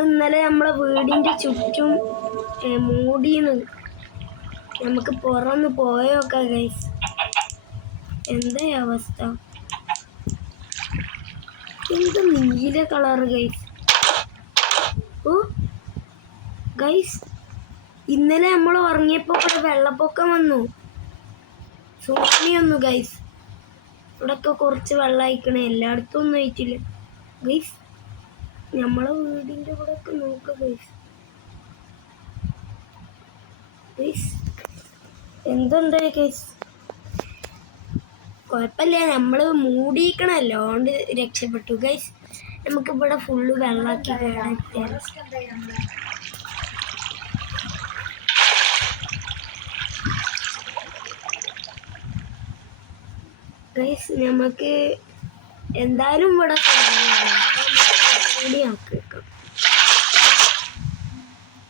ഇന്നലെ നമ്മളെ വീടിൻ്റെ ചുറ്റും മൂടിന്ന് നമുക്ക് പുറന്ന് പോയോക്കാം ഗൈസ്. എന്താ അവസ്ഥ? എന്ത് നീല കളർ ഗൈസ്. ഓ ഗൈസ്, ഇന്നലെ നമ്മൾ ഉറങ്ങിയപ്പോൾ ഇവിടെ വെള്ളപ്പൊക്കം വന്നു, സുനാമി വന്നു ഗൈസ്. ഇവിടെയൊക്കെ കുറച്ച് വെള്ളം അയക്കണേ, എല്ലായിടത്തും ഒന്നും ആയിട്ടില്ല ഗൈസ്. നമ്മളെ വീടിൻ്റെ ഇവിടെ ഒക്കെ നോക്കുക ഗൈസ്. ഗൈസ് എന്തുണ്ട് ഗൈസ്? കുഴപ്പമില്ല, നമ്മൾ മൂടിയിക്കണല്ലോ, അതുകൊണ്ട് രക്ഷപ്പെട്ടു ഗൈസ്. നമുക്കിവിടെ ഫുള്ള് വെള്ളമാക്കി ഗൈസ്. നമുക്ക് എന്തായാലും ഇവിടെ ആക്കിയേക്കാം.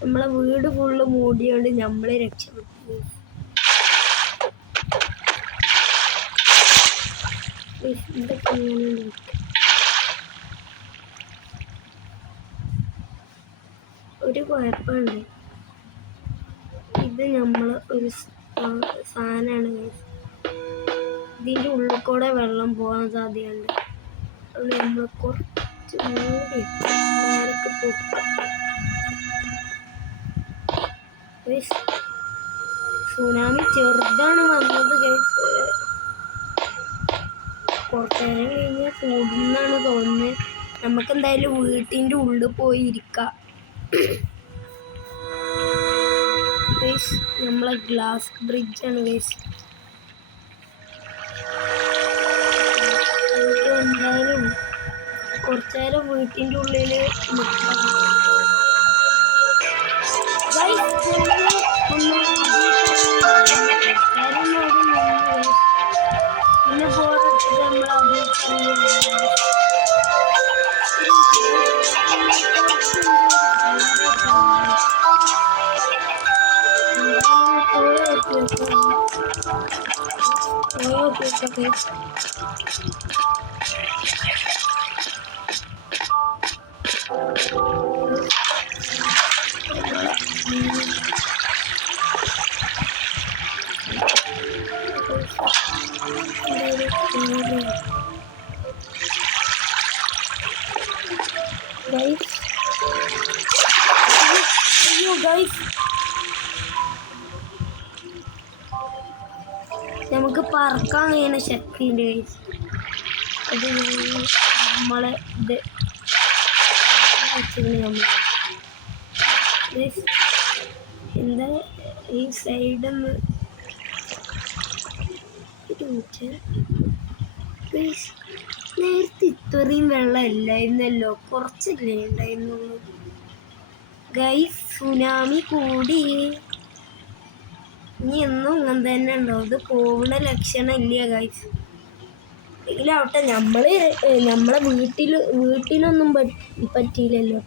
നമ്മളെ വീട് ഫുള്ള് മൂടിയോണ്ട് നമ്മൾ രക്ഷപ്പെട്ടു. ഒരു കുഴപ്പമുണ്ട്, ഇത് നമ്മൾ ഒരു സാധനമാണ് ഗൈസ്. ഇതിൻ്റെ ഉള്ളിൽ കൂടെ വെള്ളം പോകാൻ സാധ്യതയുണ്ട്. അതുകൊണ്ട് നമ്മൾ കുറച്ച് മൂടി നേരക്ക് ഗൈസ്. സുനാമി ചെറുതാണ് വന്നത് ഗൈസ്. കുറച്ച് നേരം കഴിഞ്ഞാൽ കൂടുന്നാണ് തോന്നുന്നത്. നമുക്ക് എന്തായാലും വീട്ടിൻ്റെ ഉള്ളിൽ പോയി ഇരിക്കാം ഗൈസ്. നമ്മളെ ഗ്ലാസ് ബ്രിഡ്ജാണ് ഗൈസ്. എന്തായാലും കുറച്ച് നേരം വീട്ടിൻ്റെ ഉള്ളിൽ നിൽക്കാം. പിന്നെ ബോറടിച്ചിട്ട് നമ്മൾ നമുക്ക് പറക്കാൻ കഴിയുന്ന ശക്തിയുണ്ട് ഗൈസ്. അത് നമ്മളെ ഇത് എന്താ ഈ സൈഡൊന്ന് നേരത്തെ ഇത്രയും വെള്ളം ഇല്ലായിരുന്നല്ലോ, കുറച്ചല്ലേ ഉണ്ടായിരുന്നുള്ളൂ ഗൈസ്. സുനാമി കൂടി. ഇനി എന്നും ഇങ്ങനെ തന്നെ ഉണ്ടോ? ഇത് പോകുന്ന ലക്ഷണം ഇല്ല ഗൈസ്. ഇതിലാവട്ടെ, നമ്മളെ വീട്ടിലൊന്നും പറ്റിയില്ലല്ലോ,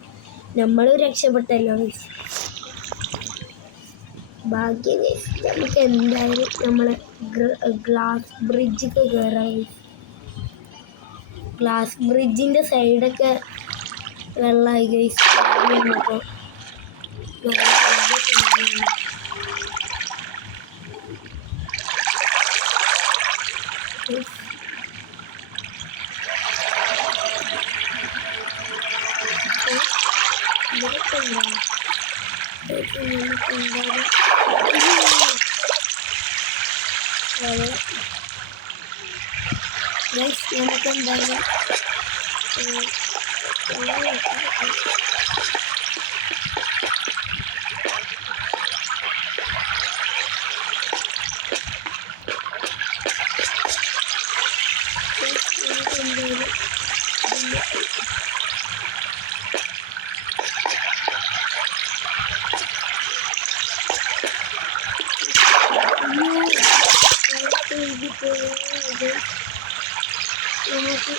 നമ്മൾ രക്ഷപ്പെട്ടല്ലോ ഗൈസ്. ഭാഗ്യം ഗൈസ്. നമുക്ക് എന്തായാലും നമ്മളെ ഗ്ലാസ് ബ്രിഡ്ജൊക്കെ കയറാം ഗൈസ്. ഗ്ലാസ് ബ്രിഡ്ജിൻ്റെ സൈഡൊക്കെ വെള്ളമായി ഗൈസ്. നമുക്കെന്തായാലും നമുക്ക്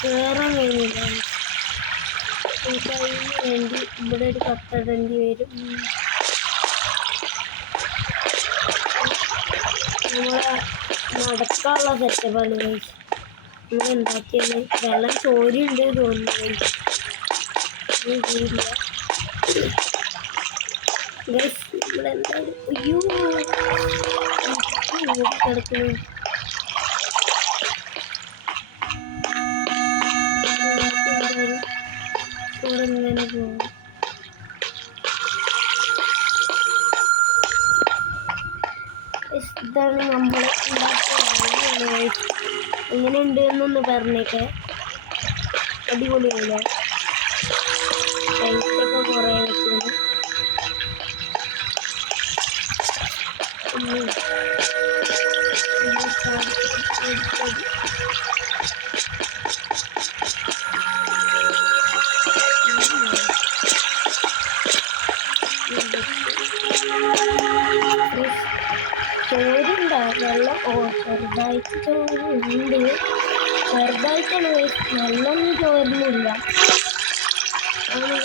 കയറാൻ കഴിയില്ല. അതിന് വേണ്ടി ഇവിടെ ഒരു കത്തിടേണ്ടി വരും. നമ്മളെ നടക്കാനുള്ള സെറ്റപ്പാണ് ഗൈസ് നമ്മൾ ഉണ്ടാക്കിയത്. വെള്ളം ചോരിയുണ്ട് തോന്നുന്നു ഗൈസ്. ഇവിടെ എന്തായാലും അയ്യോ കിടക്കുന്നു. ഇവിടെ ഇങ്ങനെ പോകും. ഇതാണ് നമ്മൾ ഉണ്ടാക്കിയ എങ്ങനെയുണ്ട് എന്നൊന്ന് പറഞ്ഞേക്കെ. അടിപൊളിയായില്ലേ? പൈസയൊക്കെ കുറേ വെച്ചിരുന്നു. ചോറുണ്ടോ? വെള്ളം ചെറുതായിട്ട് ചോറുണ്ട്. ചെറുതായിട്ടാണ് വെള്ളമൊന്നും ചോരുന്നില്ല. നല്ല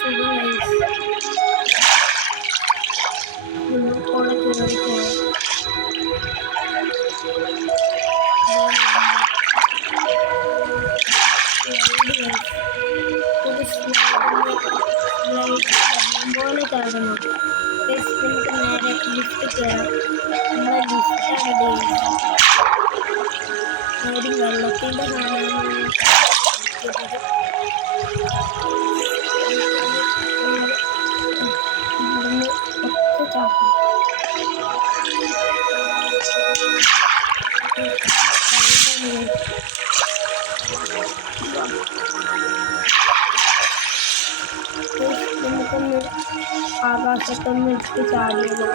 സുഖമായി കോള കയറി പോകാം. പോലെ ചാടണം. നമുക്ക് നേരെ ലിഫ്റ്റ് കയറാം. നമ്മളെ ലിഫ്റ്റാണ് ഒരു വെള്ളത്തിൻ്റെ സാധനമാണ്. ഇവിടുന്ന് ഒറ്റ ചാട്ടം. നമുക്കൊന്ന് ആകാശത്തൊന്ന് ഇട്ട് ചാടിയല്ലോ.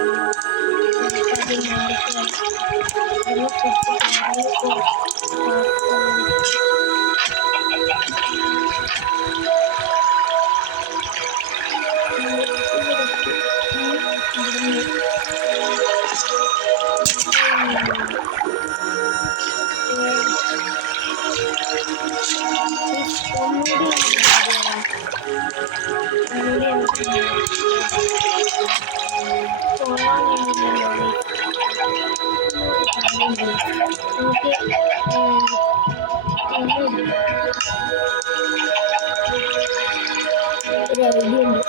ഒരു ഐഡിയുണ്ട്.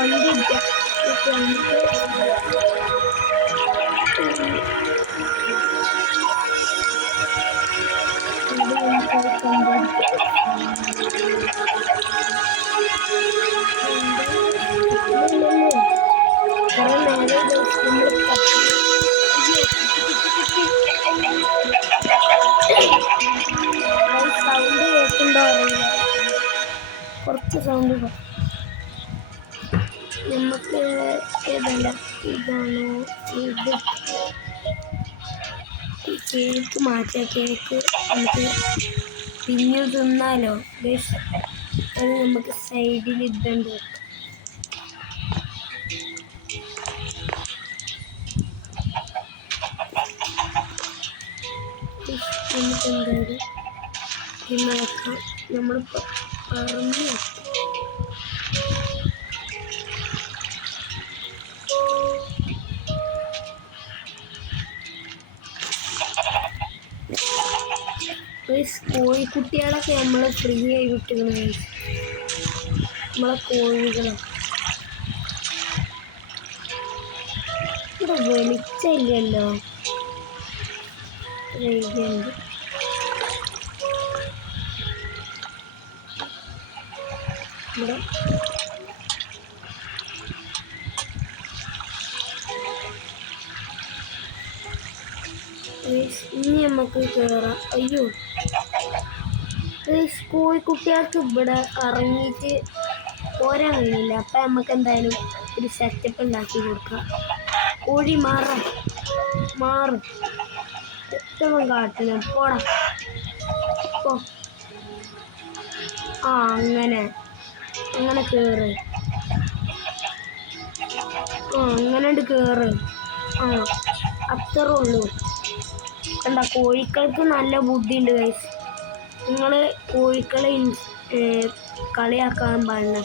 കണ്ടില്ല സൗണ്ട് കേൾക്കുന്നുണ്ടോ അറിയില്ല. കുറച്ച് സൗണ്ട് നമുക്ക് ഏതല്ല ഇതാണോ ഇത് കേക്ക് മാറ്റാം. കേക്ക് നമുക്ക് പിന്നീട് തിന്നാലോ. അത് നമുക്ക് സൈഡിൽ ഇതുണ്ട്. നമുക്ക് എന്തായാലും ഇത് നോക്കാം. നമ്മളിപ്പോൾ പറഞ്ഞു കോഴിക്കുട്ടികളൊക്കെ നമ്മൾ ഫ്രീ ആയി വിട്ടിരുന്നു. നമ്മളെ കോഴികളൊക്കെ ഇവിടെ വെളിച്ചമില്ലല്ലോ. ഇവിടെ ഇനി നമുക്ക് കയറാം. അയ്യോ കോഴിക്കുട്ടികൾക്ക് ഇവിടെ കറങ്ങിയിട്ട് പോരാൻ കഴിയില്ല. അപ്പം നമുക്ക് എന്തായാലും ഒരു സെറ്റപ്പ് ഉണ്ടാക്കി കൊടുക്കാം. കോഴി മാറും. എത്രയും കാട്ടില്ല പോടാ. ഓ ആ അങ്ങനെ അങ്ങനെ കയറ്. അങ്ങനെ കയറ്. അത്രേ ഉള്ളൂ. എന്താ കോഴിക്കൾക്ക് നല്ല ബുദ്ധിയുണ്ട് ഗൈസ്. നിങ്ങൾ കോഴിക്കളെ കളിയാക്കാൻ പാടില്ല.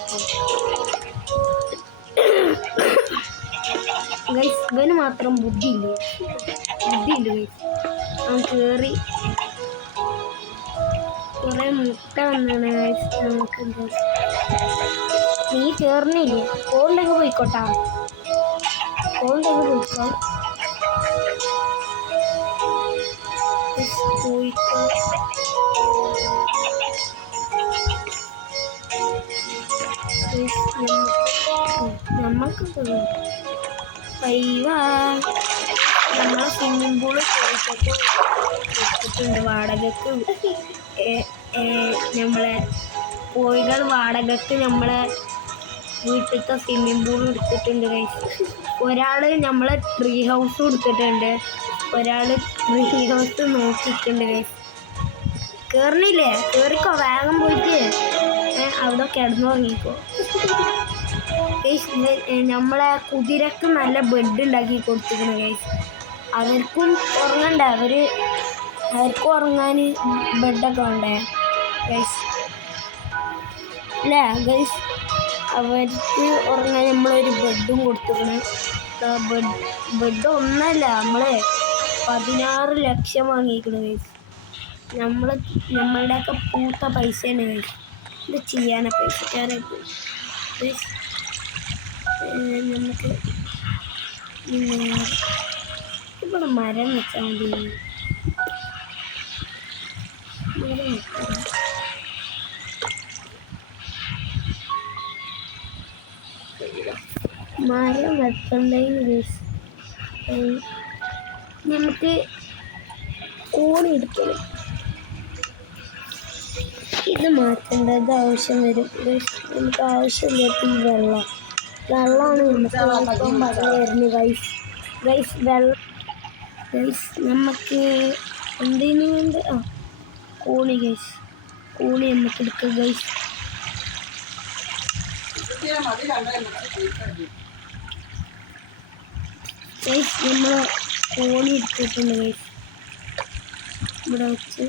ഗൈസ് ഇവന് മാത്രം ബുദ്ധിയുണ്ട് ഗൈസ്. അവൻ കയറി കുറെ മുട്ട വന്നാണ് ഗൈസ്. നമുക്ക് എന്താ നീ ചേർന്നില്ലേ? കോളുണ്ടെങ്കിൽ പോയിക്കോട്ടാ. കോളുണ്ടെങ്കിൽ പോയിക്കോ. നമ്മൾക്ക് നമ്മളെ സ്വിമ്മിംഗ് പൂള് കൊടുത്തിട്ടുണ്ട് വാടകക്ക്. നമ്മളെ കോഴികൾ വാടകക്ക് നമ്മളെ വീട്ടിലത്തെ സ്വിമ്മിംഗ് പൂൾ എടുത്തിട്ടുണ്ട് ഗൈസ്. ഒരാൾ നമ്മളെ ട്രീ ഹൗസ് കൊടുത്തിട്ടുണ്ട്. ഒരാൾ ട്രീ ഹൗസ് നോക്കിയിട്ടുണ്ട് ഗൈസ്. കയറണില്ലേ? കയറിക്കോ, വേഗം പോയിട്ട് അവിടെ കിടന്നുറങ്ങിക്കോ. നമ്മളെ കുതിരക്ക് നല്ല ബെഡ് ഉണ്ടാക്കി കൊടുത്തിരിക്കുന്നു ഗൈസ്. അവർക്കും ഉറങ്ങണ്ടേ? അവർക്കും ഉറങ്ങാൻ ബെഡൊക്കെ വേണ്ടേ ഗൈസ്? അല്ലേ ഗൈസ്? അവർക്ക് ഉറങ്ങാൻ നമ്മളൊരു ബെഡും കൊടുത്തിരിക്കണം. ബെഡ് ഒന്നല്ല, നമ്മൾ 16 ലക്ഷം വാങ്ങിയിരിക്കണം ഗൈസ്. നമ്മളുടെയൊക്കെ പൂത്ത പൈസയാണ് ഗൈസ്. ഇത് ചെയ്യാനാ പൈസക്കാരായിട്ട് ഗൈസ്. നമുക്ക് ഇവിടെ മരം വെച്ചാൽ മതി. മരം വെക്കണ്ടെങ്കിൽ ഗൈസ് നമുക്ക് കോണി എടുക്കണം. ഇത് മാറ്റേണ്ട, ഇത് ആവശ്യം വരും ഗൈസ്. നമുക്ക് ആവശ്യമില്ലാത്ത ഈ വെള്ളമാണ് നമുക്ക് ഇപ്പം പറഞ്ഞു വരുന്നത് ഗൈസ്. വെള്ളം ഗൈസ് നമുക്ക് എന്തിനു വേണ്ടി കോണി ഗൈസ്. കോണി നമുക്ക് എടുക്കുക ഗൈസ്. ഗൈസ് നമ്മൾ കോണി എടുത്തിട്ടുണ്ട് ഗൈസ്. ഇവിടെ വെച്ച്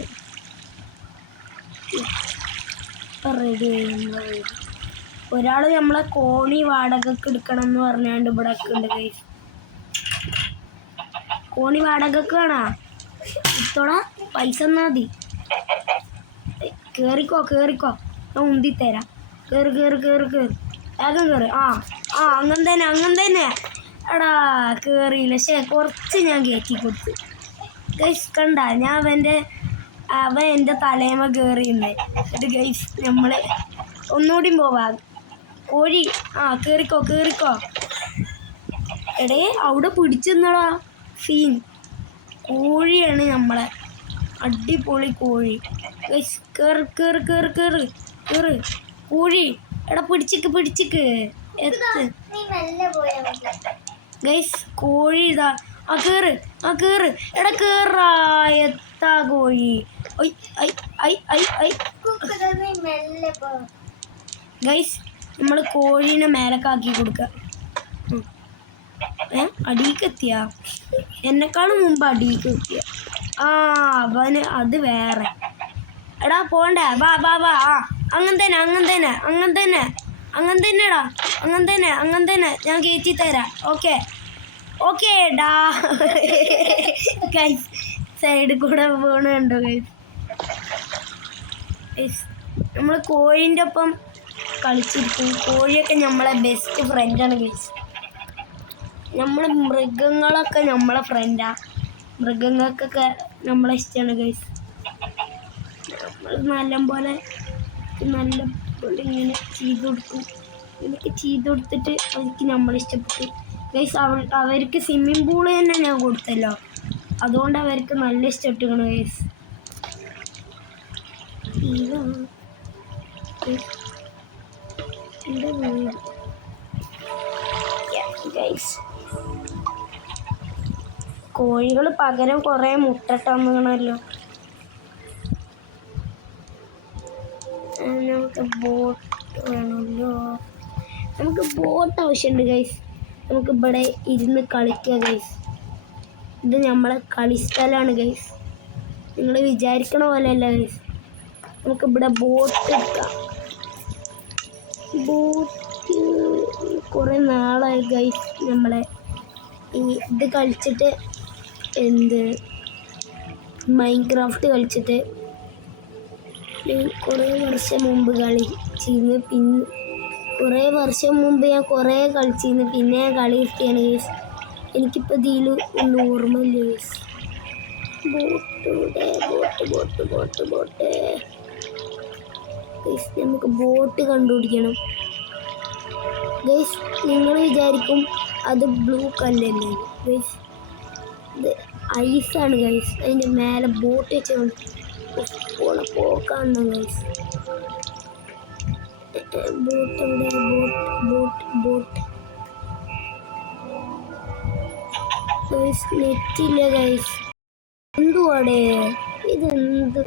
റെഡി ആയി. ഒരാൾ നമ്മളെ കോണി വാടകക്ക് എടുക്കണം എന്ന് പറഞ്ഞാണ്ട് ഇവിടെ ഒക്കെ ഉണ്ട് ഗൈസ്. കോണി വാടകക്ക് വേണോ? ഇത്തോടാ പൈസ എന്നാ മതി. കേറിക്കോ ഞാൻ ഉന്തിത്തരാം. കേറ് വേഗം കേറ്. അങ്ങനെ തന്നെ. എടാ കേറിയില്ല. കുറച്ച് ഞാൻ കയറ്റി കൊടുത്തു ഗൈസ്. കണ്ട ഞാൻ അവൻ എൻ്റെ തലേമ കയറിയുണ്ട്. ഇത് ഗൈസ് നമ്മൾ ഒന്നുകൂടി പോവാ. കോഴി കേറിക്കോ. എടേ അവിടെ പിടിച്ചെന്നടാ സീൻ. കോഴിയാണ് നമ്മളെ അടിപൊളി കോഴി ഗൈസ്. കേറ് കോഴി. എടാ പിടിച്ചിക്ക് എത്ത് ഗൈസ്. കോഴി ഇതാ. കേറ് എടാ കേറാ. എത്താ കോഴി. ഗൈസ് നമ്മൾ കോഴീനെ മേലക്കാക്കി കൊടുക്കുക. അടിയിക്കെത്തിയ എന്നെക്കാളും മുമ്പ് അടിയിക്കെത്തിയ. അവന് അത് വേറെ. എടാ പോണ്ടേ? വാ അങ്ങനെ തന്നെടാ. അങ്ങനെ തന്നെ ഞാൻ കയറ്റി തരാം. ഓക്കെ ഡാ. ഗൈസ് സൈഡിൽ കൂടെ പോകണുണ്ടോ ഗൈസ്? നമ്മൾ കോഴീൻ്റെ ഒപ്പം കളിച്ചിരിക്കും. കോഴിയൊക്കെ നമ്മളെ ബെസ്റ്റ് ഫ്രണ്ടാണ് ഗൈസ്. മൃഗങ്ങളൊക്കെ നമ്മളെ ഫ്രണ്ടാണ്. മൃഗങ്ങൾക്കൊക്കെ നമ്മളെ ഇഷ്ടമാണ് ഗൈസ്. നമ്മൾ നല്ല പോലെ ഇങ്ങനെ ചെയ്ത് കൊടുക്കും. ഇതൊക്കെ ചെയ്ത് കൊടുത്തിട്ട് അവർക്ക് നമ്മളിഷ്ടപ്പെട്ടു ഗൈസ്. അവർക്ക് സ്വിമ്മിംഗ് പൂള് തന്നെ ഞാൻ കൊടുത്തല്ലോ, അതുകൊണ്ട് അവർക്ക് നല്ല ഇഷ്ടപ്പെട്ടിരിക്കണം ഗൈസ്. എൻ്റെ വീട് ഗൈസ്. കോഴികൾ പകരം കുറേ മുട്ടട്ടമ്മണല്ലോ. നമുക്ക് ബോട്ട് വേണമല്ലോ. നമുക്ക് ബോട്ട് ആവശ്യമുണ്ട് ഗൈസ്. നമുക്ക് ഇവിടെ ഇരുന്ന് കളിക്കുക ഗൈസ്. ഇത് നമ്മളെ കളിസ്ഥലമാണ് ഗൈസ്. നിങ്ങൾ വിചാരിക്കണ പോലെയല്ല ഗൈസ്. നമുക്ക് ഇവിടെ ബോട്ട് എടുക്കാം. ബോട്ട് കുറേ നാളായി ഗൈസ് നമ്മളെ ഈ ഇത് കളിച്ചിട്ട്. മൈൻക്രാഫ്റ്റ് കളിച്ചിട്ട് കുറേ വർഷം മുമ്പ് കളിച്ചിരുന്നു. പിന്നെ കുറേ വർഷം മുമ്പ് ഞാൻ കുറേ കളിച്ചിരുന്നു. പിന്നെ ഞാൻ കളി നിർത്തിയാണ് ഗൈസ്. എനിക്കിപ്പോൾ ഇതിൽ ഒന്നും ഓർമ്മയില്ല ഗൈസ്. ബോട്ട് ഗൈസ്, നമുക്ക് ബോട്ട് കണ്ടുപിടിക്കണം ഗൈസ്. നിങ്ങൾ വിചാരിക്കും അത് ബ്ലൂ കല്ലല്ലേ ഗൈസ്. ഇത് ഐസാണ് ഗൈസ്. അതിൻ്റെ മേലെ ബോട്ട് വെച്ചുകൊണ്ട് പോക്കാണ് ഗൈസ്. ബോട്ട് എവിടെ? ബോട്ട് ഗൈസ്, നെറ്റില്ല ഗൈസ്. എന്തുവാടേ ഇതെന്ത്?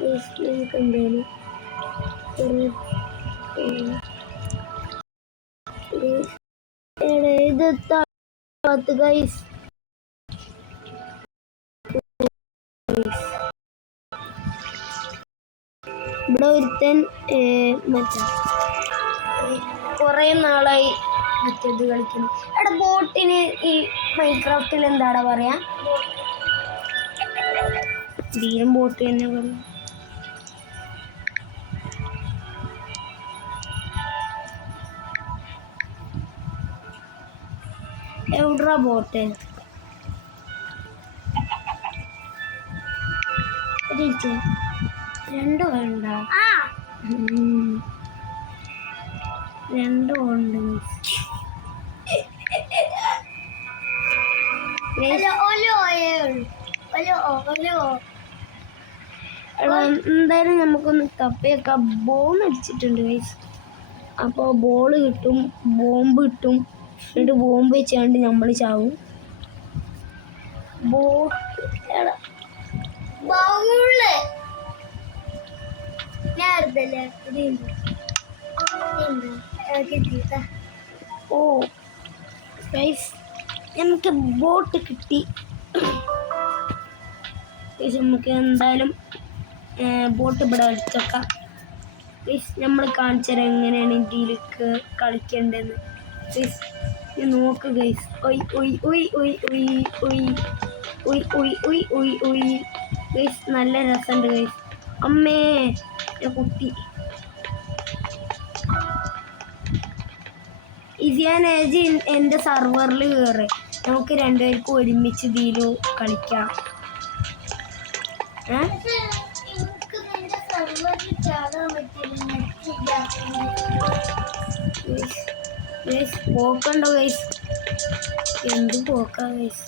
നമുക്ക് എന്തായാലും ഇത് ഗൈസ്. ഇവിടെ ഒരുത്തൻ മറ്റേ കുറേ നാളായി മറ്റേത് കളിക്കുന്നു. എടാ, ബോട്ടിന് ഈ മൈൻക്രാഫ്റ്റിൽ എന്താടാ പറയാ? ധീരം ബോട്ട് തന്നെ പറയാം. എവിടാ ബോട്ട്? രണ്ട് വേണ്ട, രണ്ടും ഉണ്ട്. എന്തായാലും നമുക്കൊന്ന് കപ്പയൊക്കെ ബോൾ അടിച്ചിട്ടുണ്ട് ഗൈസ്. അപ്പോൾ ബോൾ കിട്ടും, ബോംബ് കിട്ടും. എന്നിട്ട് ബോംബ് വെച്ചാണ്ട് നമ്മൾ ചാവും. ഓ ഗൈസ്, നമുക്ക് ബോട്ട് കിട്ടി. നമുക്ക് എന്തായാലും ബോട്ട് ഇവിടെ അടിച്ചേക്കാം. നമ്മൾ കാണിച്ചു തരാം എങ്ങനെയാണ് ഇതിലേക്ക് കളിക്കേണ്ടതെന്ന്. നോക്ക് ഗൈസ്. ഗൈസ്, നല്ല രസമുണ്ട് ഗൈസ്. അമ്മേ കുട്ടി. ഇസിയാനേജ് എൻ്റെ സർവറിൽ കയറി നമുക്ക് രണ്ടുപേർക്കും ഒരുമിച്ച് ഇതിലോ കളിക്കാം. പോക്കണ്ടോ ഗൈസ്? എന്ത് പോക്കാ ഗൈസ്.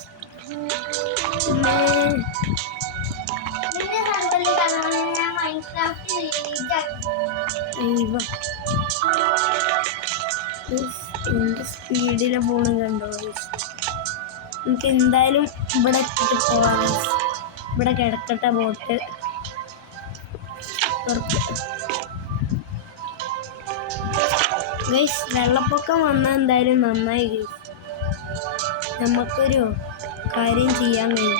എന്ത് സ്പീഡിലെ പോണ് കണ്ടോ ഗൈസ്. നമുക്ക് എന്തായാലും ഇവിടെ എത്തിയിട്ട് പോവാം ഗൈസ്. ഇവിടെ കിടക്കട്ടെ ബോട്ട്. ഗൈസ്, വെള്ളപ്പൊക്കം വന്നാൽ എന്തായാലും നന്നായി ഗൈസ്. നമുക്കൊരു കാര്യം ചെയ്യാൻ കഴിയും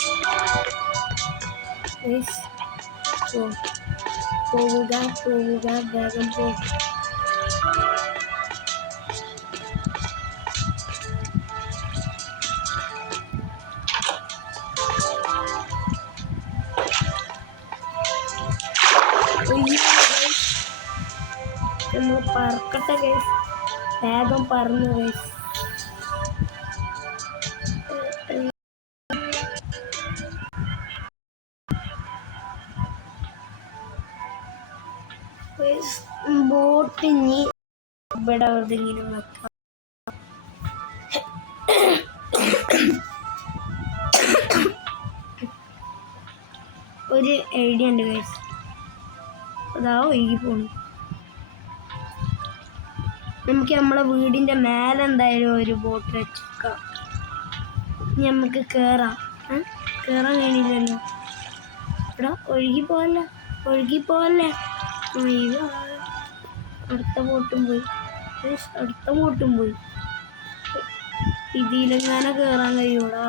ഗൈസ്. പോവുക വേഗം പോകുക. നമ്മൾ പറക്കട്ടെ ഗൈസ്. വേഗം പറന്നു ഗൈസ്. ബോട്ട് ഇനി ഇവിടെ എവിടെയെങ്കിലും വെക്കാം. ഒരു ഐഡിയ ഉണ്ട് ഗൈസ്. അതാ ഒഴുകി പോണു. നമുക്ക് നമ്മളെ വീടിൻ്റെ മേലെ എന്തായാലും ഒരു ബോട്ട് വെച്ചേക്കാം. ഇനി നമുക്ക് കയറാം. കയറാൻ കഴിയില്ലല്ലോ. ഇവിടെ ഒഴുകിപ്പോവല്ലേ. അയ്യോ, അടുത്ത ബോട്ടും പോയി. ഇതിലെങ്ങനെ കയറാൻ കഴിയൂടാ.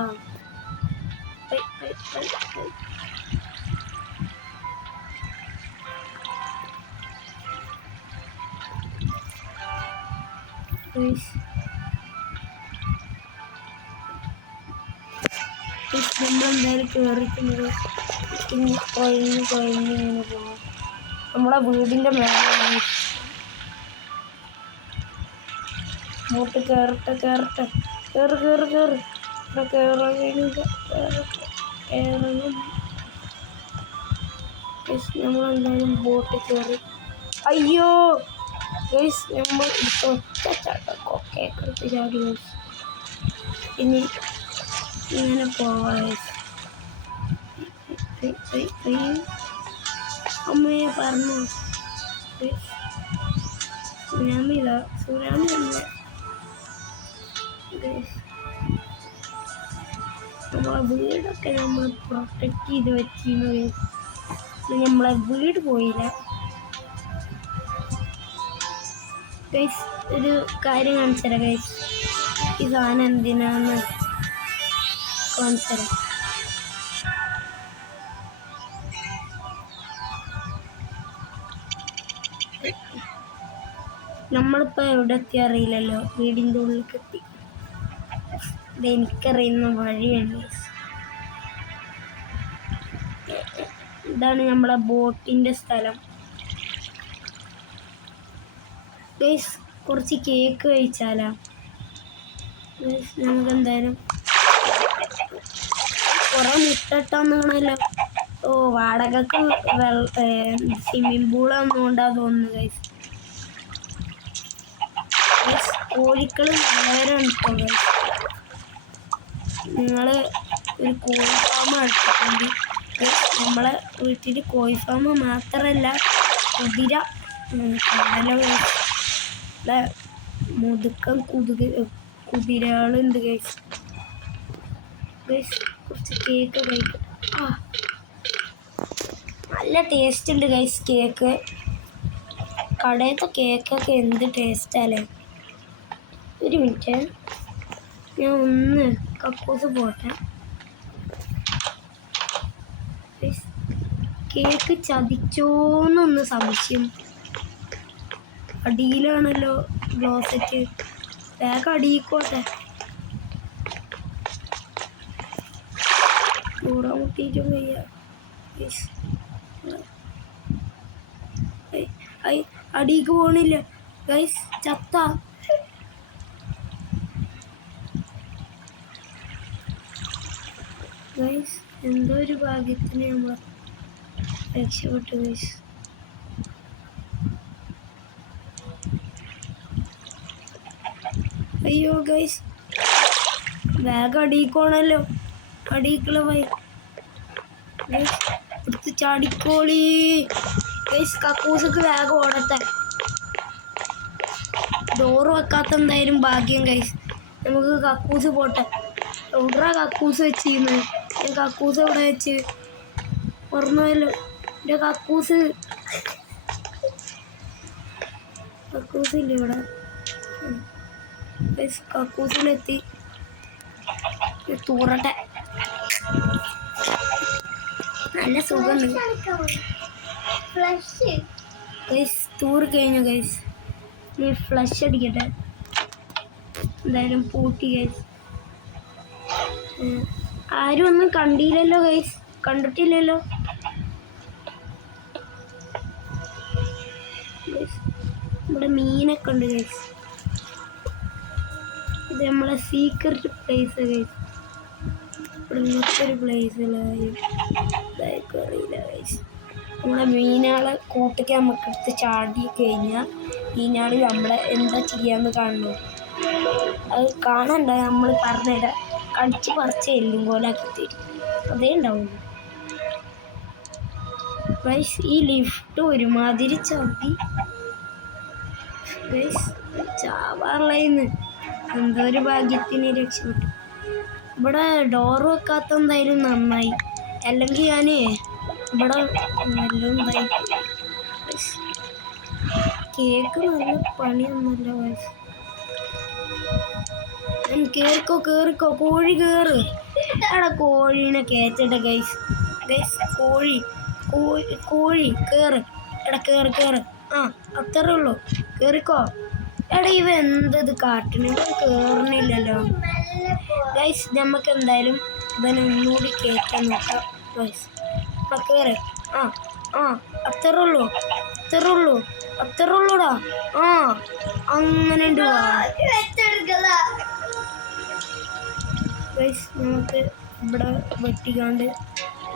നമ്മളെന്തായാലും കയറിക്കുന്നത് കൊഴിഞ്ഞ് ഇങ്ങനെ പോകാം. നമ്മളെ വീടിൻ്റെ മേലെ ബോട്ട് കയറട്ടെ. കേറ് ഇവിടെ കയറാൻ കഴിയില്ല. നമ്മളെന്തായാലും ബോട്ട് കയറി. അയ്യോ ഗൈസ്, നമ്മൾ ഒറ്റ ചാടി ഗൈസ്. ഇനി ഇങ്ങനെ പോവാ ഗൈസ്. അമ്മയെ പറഞ്ഞു സുനാമി അല്ല. നമ്മളെ വീടൊക്കെ നമ്മൾ പ്രൊട്ടക്റ്റ് ചെയ്ത് വെച്ചിരുന്നു ഗൈസ്. നമ്മളെ വീട് പോയില്ല ഗൈസ്. ഒരു കാര്യം കാണിച്ചു തരാം ഗൈസ്. ഈ സാധനം എന്തിനാന്ന് കാണിച്ചു തരാം. നമ്മളിപ്പോൾ എവിടെ എത്തി അറിയില്ലല്ലോ. വീടിൻ്റെ ഉള്ളിലേക്ക് എത്തി. ഇതെനിക്കറിയുന്ന വഴിയാണ് ഗൈസ്. ഇതാണ് നമ്മളെ ബോട്ടിൻ്റെ സ്ഥലം ഗൈസ്. കുറച്ച് കേക്ക് കഴിച്ചാലാ ഗൈസ്? നമുക്കെന്തായാലും കുറേ മുട്ടിട്ടാന്ന് കാണാമല്ലോ. വാടകക്ക് സ്വിമ്മിങ് പൂളൊന്നുകൊണ്ടാ തോന്നുന്നു ഗൈസ്. കോഴിക്കൾ നല്ലവരാണ് ഇപ്പോൾ ഗൈസ്. നിങ്ങൾ ഒരു കോഴി ഫാം എടുത്തിട്ടുണ്ട്. നമ്മളെ വീട്ടിൽ കോഴി ഫാം മാത്രമല്ല, കുതിര മുതുക്കം കുതിരകളുണ്ട് ഗൈസ്. കുറച്ച് കേക്ക് കഴിക്കും. നല്ല ടേസ്റ്റ് ഉണ്ട് ഗൈസ് കേക്ക്. കടയിലത്തെ കേക്കൊക്കെ എന്ത് ടേസ്റ്റല്ലേ. ഒരു മിനിറ്റ്, ഞാൻ ഒന്ന് കക്കൂസ് പോട്ടെ. കേക്ക് ചതിച്ചോന്നൊന്ന് സംശയം. അടിയിലാണല്ലോ ഗ്ലോസറ്റ്. വേഗം അടിയിക്കോട്ടെ. കൂടാൻ മുട്ടിയിട്ടും വയ്യ. അടിയിക്ക് പോണില്ല ഗൈസ്. ചത്ത ഗൈസ്. എന്തോ ഒരു ഭാഗ്യത്തിന് നമ്മൾ രക്ഷപ്പെട്ടു ഗൈസ്. അയ്യോ ഗൈസ്, വേഗം അടിയിക്കോണല്ലോ. അടിയിക്കുള്ള പോയി എടുത്ത് ചാടിക്കോളി ഗൈസ്. കക്കൂസക്ക് വേഗം ഓടട്ടെ. ഡോറ് വെക്കാത്ത എന്തായാലും ഭാഗ്യം ഗൈസ്. നമുക്ക് കക്കൂസ് പോട്ടെ. എവിടാ കക്കൂസ് വെച്ചിരുന്നത്? ഞാൻ കക്കൂസ് എവിടെ വെച്ച് ഓർമ്മയല്ലോ. എൻ്റെ കക്കൂസില്ല ഇവിടെ. കക്കൂസിലെത്തി. തൂറട്ടെ. നല്ല സുഖമുണ്ട് ഗൈസ്. തൂറ് കഴിഞ്ഞു ഗൈസ്. ഇനി ഫ്ലഷ് അടിക്കട്ടെ. എന്തായാലും പൂട്ടി ഗൈസ്. ആരും ഒന്നും കണ്ടില്ലല്ലോ ഗൈസ്. കണ്ടിട്ടില്ലല്ലോ. ഇവിടെ മീനൊക്കെ ഉണ്ട് ഗൈസ്. ഇത് നമ്മളെ സീക്രട്ട് പ്ലേസ് ഗൈസ്. ഇവിടെ ഇങ്ങനത്തൊരു പ്ലേസില്ല അറിയില്ല ഗൈസ്. നമ്മളെ മീനുകളെ കൂട്ടിക്ക് നമുക്ക് എടുത്ത് ചാടി കഴിഞ്ഞാൽ മീനുകൾ നമ്മളെ എന്താ ചെയ്യാന്ന് കാണുന്നു. അത് കാണണ്ട, നമ്മൾ പറഞ്ഞുതരാം. കടിച്ച് പറിച്ച് എല്ലും പോലാക്കി തരും. അതേ ഉണ്ടാവുള്ളൂ ഗൈസ്. ഈ ലിഫ്റ്റ് ഒരുമാതിരി ചാവാറുള്ളതെന്ന് എന്തോ ഒരു ഭാഗ്യത്തിന് രക്ഷപ്പെട്ടു. ഇവിടെ ഡോറ് വെക്കാത്ത എന്തായാലും നന്നായി, അല്ലെങ്കിൽ ഞാൻ ഇവിടെ എല്ലാം എന്തായി. കേക്ക് നല്ല പണിയൊന്നുമില്ല ഗൈസ്. കേറിക്കോ കേറിക്കോ, കോഴി കേറ്. എടാ കോഴീനെ കയറ്റട്ടെ ഗൈസ്. ഗൈസ് കോഴി കോഴി കോഴി കേറ്. എടാ കേറ് കേറ്. ആ അത്രേ ഉള്ളൂ, കേറിക്കോ. എടാ ഇവ എന്തത് കാട്ടണ, കേറണില്ലല്ലോ ഗൈസ്. നമുക്ക് എന്തായാലും ഇവനെ ഒന്നുകൂടി കയറ്റാൻ നോക്കാം ഗൈസ്. ആ കേറ്. ആ ആ അത്രേ ഉള്ളൂ, അത്രേ ഉള്ളൂ, അത്രേ ഉള്ളൂടാ. ആ അങ്ങനെ ഉണ്ട് ഗൈസ്. നമുക്ക് ഇവിടെ വെട്ടിക്കാണ്ട്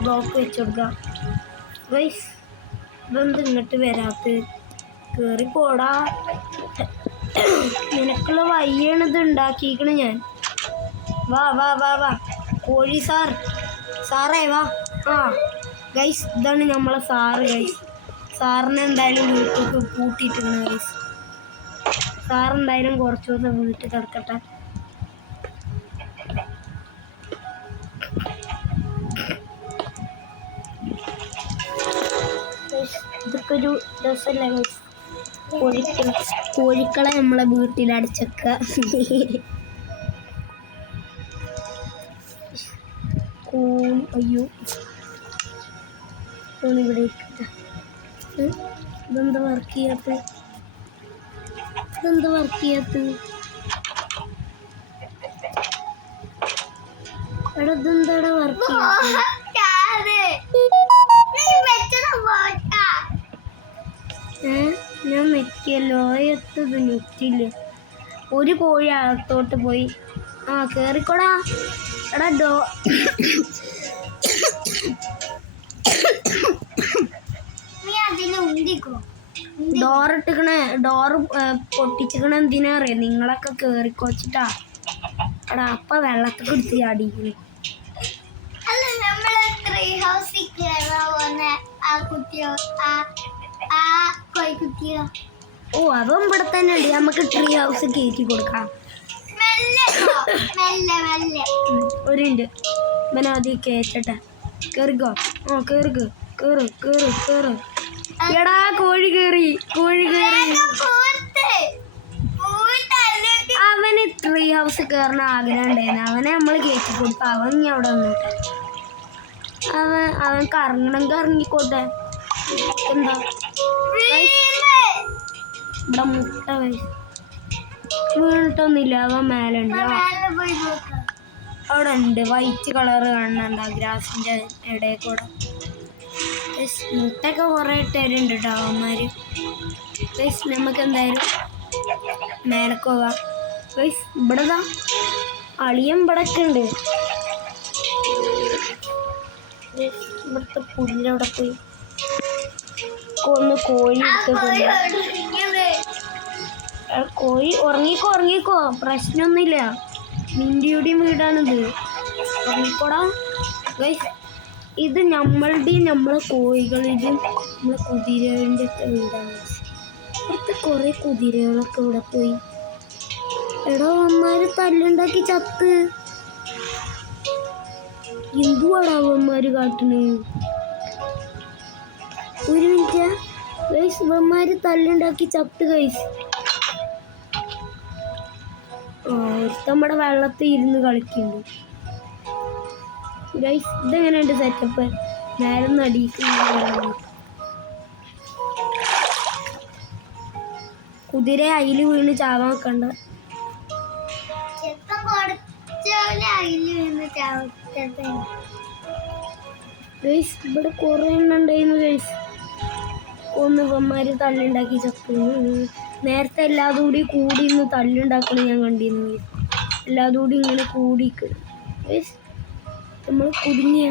ബ്ലോക്ക് വെച്ച് കൊടുക്കാം ഗൈസ്. ഇതെന്ത് ഇങ്ങോട്ട് വരാത്ത, കേറിപ്പോടാ. നിനക്കുള്ള വയ്യാണിത് ഉണ്ടാക്കിയിരിക്കണ ഞാൻ. വാ വാ വാ വാ കോഴി സാറേ വാ. ആ ഗൈസ് ഇതാണ് നമ്മളെ സാറ് ഗൈസ്. സാറിനെ എന്തായാലും വീട്ടിൽ പൂട്ടിയിട്ടിരിക്കണം ഗൈസ്. സാറെന്തായാലും കുറച്ച് ദിവസം വീട്ടിൽ കിടക്കട്ടെ. ഇതൊക്കെ ഒരു രസമല്ലേ ഗൈസ്. കോഴിക്കളെ നമ്മളെ വീട്ടിൽ അടച്ചക്ക. അയ്യോ ഇവിടെ ഇതെന്താ വർക്ക് ചെയ്യാത്ത, ഇതെന്താ വർക്ക് ചെയ്യാത്ത. എടാ ഇതെന്താടാ വർക്ക് ചെയ്യാത്ത. ഞാൻ നെറ്റിയല്ലോ, എത്തത് നെറ്റില്ല. ഒരു കോഴി അകത്തോട്ട് പോയി. ആ കേറിക്കോടാ. എടാ ഡോറിട്ടിക്കണേ, ഡോറ് പൊട്ടിച്ചിക്കണ എന്തിനാ അറിയാം, നിങ്ങളൊക്കെ കേറിക്കോച്ചിട്ടാ. എടാ അപ്പ വെള്ളത്തിൽ കുടിച്ച് ചാടിക്കണേ. ഓ അതും ഇവിടെ തന്നെ ഉണ്ട്, നമുക്ക് ട്രീ ഹൗസ് കയറ്റി കൊടുക്കാം. ഒരു മിനിറ്റ്, ഇവനെ ആദ്യം കയറ്റട്ടെ. കേറിക്കോ. ആ കേറിക്ക്, കേറ് കേറ് കേറ്. എടാ കോഴി കേറി, കോഴി കേറി. അവന് ട്രീ ഹൗസ് കയറുന്ന ആഗ്രഹം ഉണ്ടായിരുന്നു, അവനെ നമ്മൾ കയറ്റി കൊടുത്തു. അവൻ ഇനി അവിടെ വന്നിട്ട് അവൻ കറങ്ങണമെങ്കിൽ ഇറങ്ങിക്കോട്ടെ. എന്താ ഇവിടെ മുട്ട വീണിട്ടൊന്നുമില്ല, അവൻ മേലെ ഉണ്ട്. അവിടെ ഉണ്ട് വൈറ്റ് കളറ് കാണുന്നുണ്ട് ആ ഗ്രാസിൻ്റെ ഇടയിൽ കൂടെ. മുട്ടൊക്കെ കുറേ ഇട്ടവരുണ്ട് കേട്ടോ അവന്മാർ. നമുക്ക് എന്തായാലും മേലക്ക് പോകാം. ഇവിടെ അളിയൻ ഇവിടൊക്കെ ഉണ്ട്. ഇവിടുത്തെ പുല്ലവിടെ പോയി ഒന്ന് കോഴി എടുത്തിട്ടുണ്ട്. കോഴി ഉറങ്ങിക്കോ ഉറങ്ങിക്കോ, പ്രശ്നമൊന്നുമില്ല. നിൻ്റെയും വീടാണിത്, ഉറങ്ങിക്കോടാ ഗൈസ്. ഇത് നമ്മളുടെയും നമ്മളെ കോഴികളുടെയും നമ്മളെ കുതിരകളുടെ ഒക്കെ വീടാണ്. ഇവിടുത്തെ കുറേ കുതിരകളൊക്കെ ഇവിടെ പോയി. എടാ അവന്മാര് തല്ലുണ്ടാക്കി ചത്ത്. എന്തുവാടാ അവന്മാര് കാട്ടണേ. ഒരു മിനിറ്റ് ഗൈസ്, ഇവന്മാര് തല്ലുണ്ടാക്കി ചത്ത് ഗൈസ്. നമ്മുടെ വെള്ളത്തിൽ ഇരുന്ന് കളിക്കുന്നുണ്ട് ഗൈസ്. ഇതെങ്ങനെയുണ്ട് സെറ്റപ്പ്? നേരം നടിക്കുന്നു. കുതിര അയില് വീണ് ചാവാൻ വെക്കണ്ട ഗൈസ്. ഇവിടെ കുറെ എണ്ണം ഉണ്ടായിരുന്നു ഗൈസ്. ഒന്ന് ഇവന്മാര് തല്ലുണ്ടാക്കി ചത്തു. നേരത്തെ എല്ലാതും കൂടി ഇന്ന് തല്ലുണ്ടാക്കണം ഞാൻ കണ്ടിരുന്നു. എല്ലാതും കൂടി ഇങ്ങനെ കൂടിക്ക് ഗൈസ്. നമ്മൾ കുടുങ്ങിയ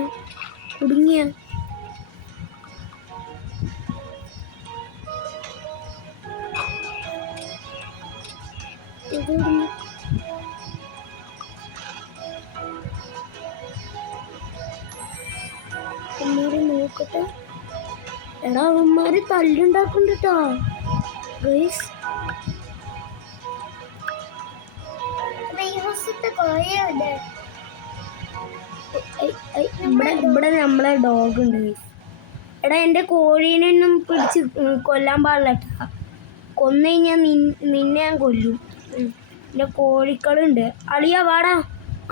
നോക്കട്ടെ. എടാ അവന്മാര് തല്ലുണ്ടാക്കുന്നുണ്ട് കേട്ടോ ഗൈസ്. ഇവിടെ നമ്മളെ ഡോഗ് ഉണ്ട്. എടാ എൻ്റെ കോഴീനൊന്നും പിടിച്ച് കൊല്ലാൻ പാടില്ല കേട്ടാ. കൊന്നു കഴിഞ്ഞാൽ നിന്നെ ഞാൻ കൊല്ലും. എൻ്റെ കോഴിക്കളുണ്ട്. അളിയാ വാടാ.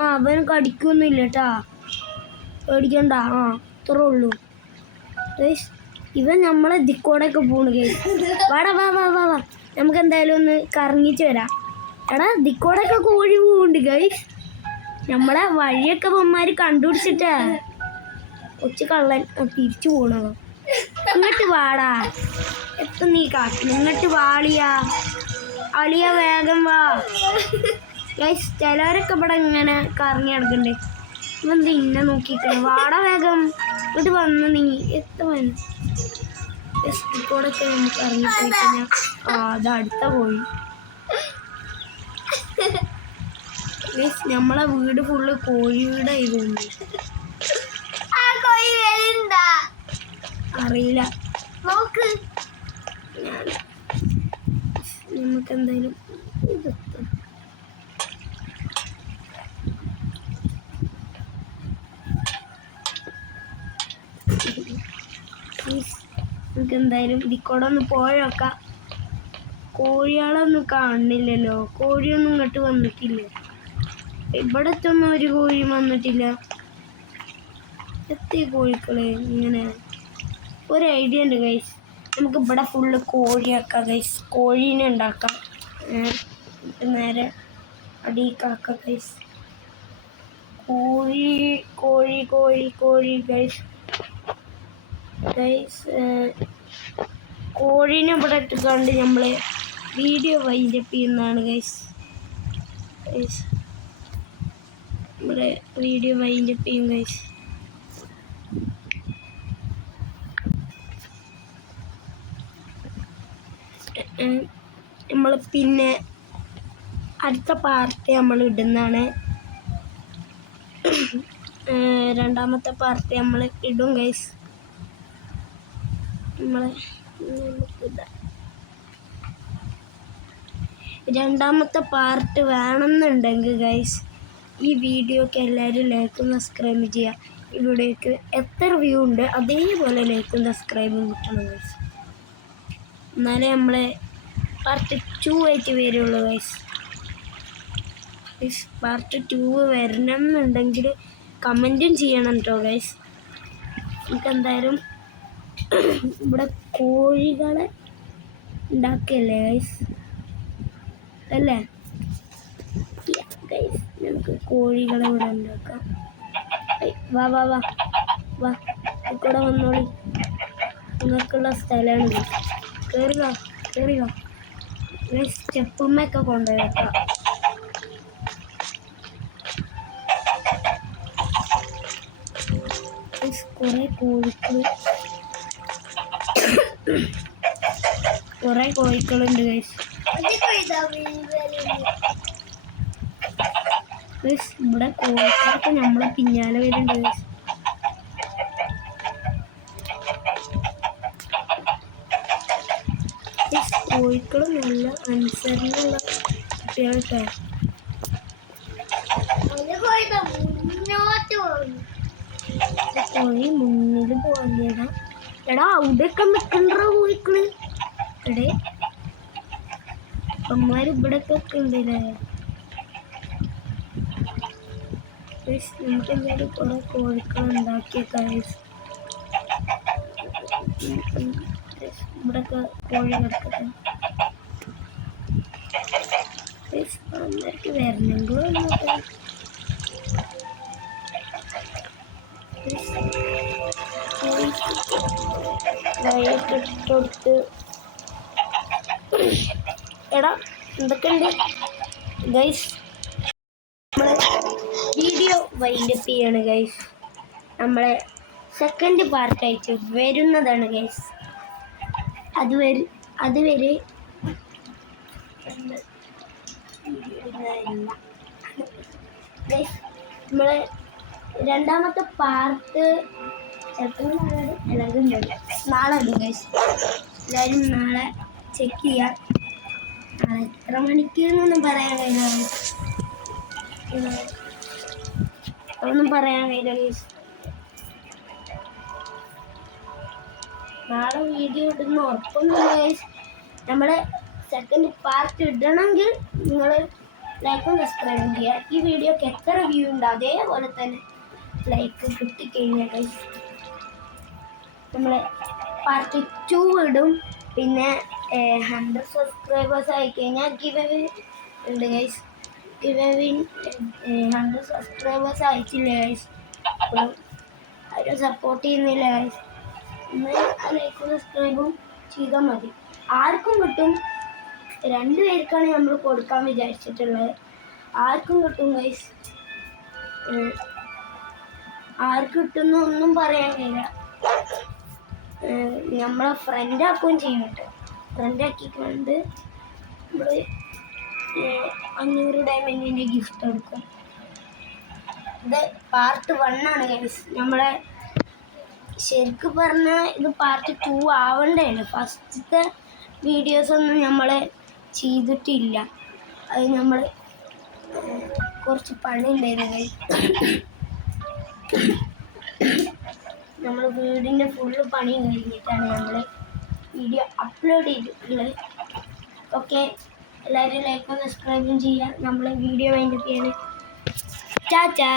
അവൻ കടിക്കൊന്നുമില്ല കേട്ടാ, പേടിക്കണ്ട. ഇത്രേ ഉള്ളൂ ഗൈസ്. ഇവൻ നമ്മളെ ദിക്കോടൊക്കെ പോണു ഗൈസ്. വാടാ വാ വാ വാ വാ, നമുക്ക് എന്തായാലും ഒന്ന് കറങ്ങിച്ച് വരാം. എടാ ദിക്കോടൊക്കെ കോഴി പോകുന്നുണ്ട് ഗൈസ്. നമ്മളെ വഴിയൊക്കെ പൊന്മാര് കണ്ടുപിടിച്ചിട്ടാ. കൊച്ചു കള്ളൻ തിരിച്ചു പോണതോ. ഇങ്ങോട്ട് വാടാ. എത്ര നീ കാട്ടിന്. ഇങ്ങോട്ട് വാളിയാ. അളിയ വേഗം വാ ഗൈസ്. ചിലവരൊക്കെ ഇവിടെ ഇങ്ങനെ കറങ്ങി നടക്കണ്ടേ. ഇവന്ത് ഇന്നെ നോക്കിക്കണേ. വാടാ വേഗം ഇങ്ങോട്ട് വന്ന് നീ. എത്ര ഇപ്പോഴൊക്കെ നമുക്ക് ഇറങ്ങിപ്പോയി കഴിഞ്ഞാൽ അത് അടുത്ത കോഴി. നമ്മളെ വീട് ഫുള്ള് കോഴി വീടായിരുന്നു. അറിയില്ല, നമുക്ക് എന്തായാലും നമുക്ക് എന്തായാലും ഇതിക്കൂടെ ഒന്ന് പോയോക്കാം. കോഴികളൊന്നും കാണുന്നില്ലല്ലോ. കോഴിയൊന്നും ഇങ്ങോട്ട് വന്നിട്ടില്ല. ഇവിടത്തൊന്നും ഒരു കോഴിയും വന്നിട്ടില്ല. എത്തിയ കോഴിക്കളെ ഇങ്ങനെ ഒരു ഐഡിയ ഉണ്ട് ഗൈസ്. നമുക്ക് ഇവിടെ ഫുള്ള് കോഴിയാക്കാം ഗൈസ്. കോഴീനെ ഉണ്ടാക്കാം. നേരെ അടിയിക്കാക്കാം ഗൈസ്. കോഴി കോഴി കോഴി കോഴി ഗൈസ്. കോഴീനെ ഇവിടെ ഇട്ടുകൊണ്ട് നമ്മൾ വീഡിയോ വൈൻഡപ്പ് ചെയ്യുന്നതാണ് ഗൈസ്. നമ്മുടെ വീഡിയോ വൈൻഡപ്പ് ചെയ്യും ഗൈസ്. നമ്മൾ പിന്നെ അടുത്ത പാർട്ട് നമ്മൾ ഇടുന്നതാണ്. രണ്ടാമത്തെ പാർട്ട് നമ്മൾ ഇടും ഗൈസ്. രണ്ടാമത്തെ പാർട്ട് വേണമെന്നുണ്ടെങ്കിൽ ഗൈസ് ഈ വീഡിയോക്ക് എല്ലാവരും ലൈക്കും സബ്സ്ക്രൈബും ചെയ്യുക. ഈ വീഡിയോക്ക് എത്ര വ്യൂ ഉണ്ട് അതേപോലെ ലൈക്കും സബ്സ്ക്രൈബും കിട്ടണം ഗൈസ്. എന്നാലേ നമ്മളെ പാർട്ട് 2 ആയിട്ട് വരുള്ളൂ ഗൈസ്. പാർട്ട് 2 വരണം എന്നുണ്ടെങ്കിൽ കമൻറ്റും ചെയ്യണം കേട്ടോ ഗൈസ്. നമുക്ക് എന്തായാലും ഇവിടെ കോഴികളെ ഉണ്ടാക്കിയല്ലേ ഗൈസ്, അല്ലേ ഗൈസ്? നമുക്ക് കോഴികളെ ഇവിടെ ഉണ്ടാക്കാം. വാ വാ വാ വാ, ഇവിടെ വന്നോളി. നിങ്ങൾക്കുള്ള സ്ഥലമാണ്. കയറുക കയറുക. സ്റ്റെപ്പുമ്മയൊക്കെ കൊണ്ടുപോയേക്കാം. കുറെ കോഴിക്കളുണ്ട് ഗൈസ്. ഇവിടെ കോഴിക്കളൊക്കെ നമ്മളെ പിന്നാലെ വരുന്നുണ്ട് ഗൈസ്. കോഴിക്കളും നല്ല അനുസരണയുള്ള കുട്ടികൾക്ക്. കോഴി മുന്നിൽ പോകാൻ. എടാ അവിടെയൊക്കെ നിൽക്കണ്ടോ കോഴിക്കള്? എടേ അമ്മമാർ ഇവിടെയൊക്കെ ഉണ്ടല്ലേ. നമുക്ക് എന്തായാലും കുറെ കോഴിക്കൾ ഉണ്ടാക്കിയേക്കാം. ഇവിടെയൊക്കെ കോഴി കിടക്കട്ടെ. അമ്മയ്ക്ക് വരണമെങ്കിലും ഇട്ടൊടുത്ത്. എടാ എന്തൊക്കെയുണ്ട് ഗൈസ്? നമ്മളെ വീഡിയോ വൈൻഡപ്പ് ചെയ്യാണ് ഗൈസ്. നമ്മളെ സെക്കൻഡ് പാർട്ടായിട്ട് വരുന്നതാണ് ഗൈസ്. അതുവരെ നമ്മളെ രണ്ടാമത്തെ പാർട്ട് ചിലപ്പോൾ നാളെ ഉണ്ട് ഗൈസ്. എല്ലാവരും നാളെ ചെക്ക് ചെയ്യാം. നാളെ എത്ര മണിക്ക് എന്നൊന്നും പറയാൻ കഴിയില്ല. ഒന്നും പറയാൻ കഴിയില്ല ഗൈസ്. നാളെ വീഡിയോ ഇടുന്ന ഉറപ്പൊന്നുമില്ല ഗൈസ്. നമ്മൾ സെക്കൻഡ് പാർട്ട് ഇടണമെങ്കിൽ നിങ്ങൾ ലൈക്കും സബ്സ്ക്രൈബും ചെയ്യുക. ഈ വീഡിയോക്ക് എത്ര വ്യൂ ഉണ്ട് അതേപോലെ തന്നെ ലൈക്ക് കിട്ടിക്കഴിഞ്ഞാൽ ഗൈസ് നമ്മൾ പാർട്ട് 2 ഇടും. പിന്നെ 100 സബ്സ്ക്രൈബേഴ്സ് ആയിക്കഴിഞ്ഞാൽ ഗിവ് അവേ ഉണ്ട് ഗൈസ്. ഗിവ് അവേ 100 സബ്സ്ക്രൈബേഴ്സ് ആയിട്ടില്ല ഗൈസ്. അപ്പോൾ ആരും സപ്പോർട്ട് ചെയ്യുന്നില്ല ഗൈസ്. ഒന്ന് ലൈക്കും സബ്സ്ക്രൈബും ചെയ്താൽ മതി. ആർക്കും കിട്ടും. 2 പേർക്കാണ് നമ്മൾ കൊടുക്കാൻ വിചാരിച്ചിട്ടുള്ളത്. ആർക്കും കിട്ടും ഗൈസ്. ആർക്ക് കിട്ടുന്ന ഒന്നും പറയാൻ കഴിയില്ല. നമ്മളെ ഫ്രണ്ടാക്കുകയും ചെയ്യും കേട്ടോ. ഫ്രണ്ടാക്കിക്കൊണ്ട് നമ്മൾ 500 ഡയമണ്ടിൻ്റെ ഗിഫ്റ്റ് കൊടുക്കും. ഇത് പാർട്ട് 1 ആണ് ഗൈസ്. നമ്മളെ ശരിക്കും പറഞ്ഞാൽ ഇത് പാർട്ട് 2 ആവേണ്ടതാണ്. ഫസ്റ്റത്തെ വീഡിയോസൊന്നും നമ്മൾ ചെയ്തിട്ടില്ല. അത് നമ്മൾ കുറച്ച് പണി ഉണ്ടായിരുന്നു. നമ്മൾ വീടിൻ്റെ ഫുള്ള് പണി കഴിഞ്ഞിട്ടാണ് നമ്മൾ വീഡിയോ അപ്ലോഡ് ചെയ്തിട്ടുള്ളത്. ഓക്കെ, എല്ലാവരും ലൈക്കും സബ്സ്ക്രൈബും ചെയ്യുക. നമ്മൾ വീഡിയോ വൈൻഡപ്പ് ചെയ്യാണ്. ടാറ്റാ.